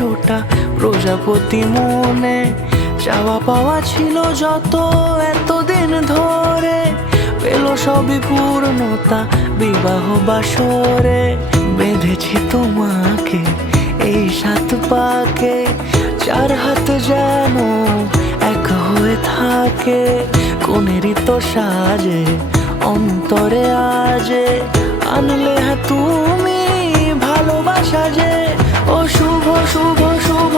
ছোটা প্রজাপতি মনে, চাওয়া পাওয়া ছিল যত এতদিন ধরে, পেল সবই পূর্ণতা বিবাহ বাসরে। বেঁধেছি তোমাকে এই 7 পাকে, 4 হাত যেন এক হয়ে থাকে। কোনেরই তো সাজে অন্তরে আজে, আনলে হ্যাঁ তুমি ভালোবাসা যে। ও শুভ শুভ শুভ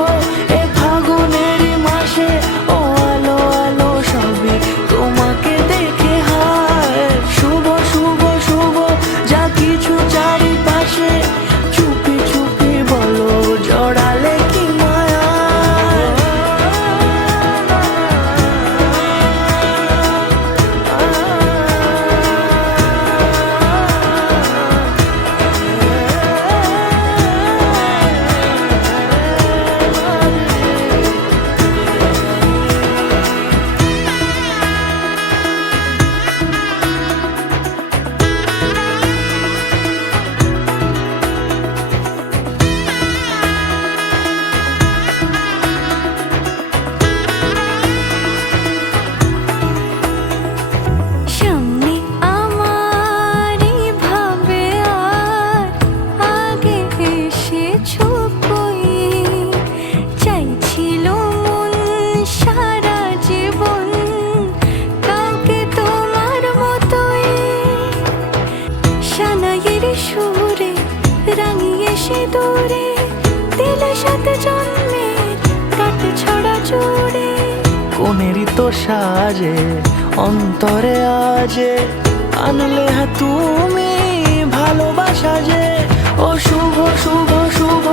এ ফাগুনেরই মাসে, ও আলো আলো সবই তোমাকে দেখে হায়। শুভ শুভ শুভ যা কিছু চারিপাশে, চুপি চুপি বলো জড়ালে কি মায়া। সুরে রাঙিয়ে সে দূরে দিলে 7 জন্মের কাট ছড়া জোড়ে। কোনেরই তো সাজে অন্তরে আজে, আনলে হ্যাঁ তুমি ভালোবাসা যে। ও শুভ শুভ শুভ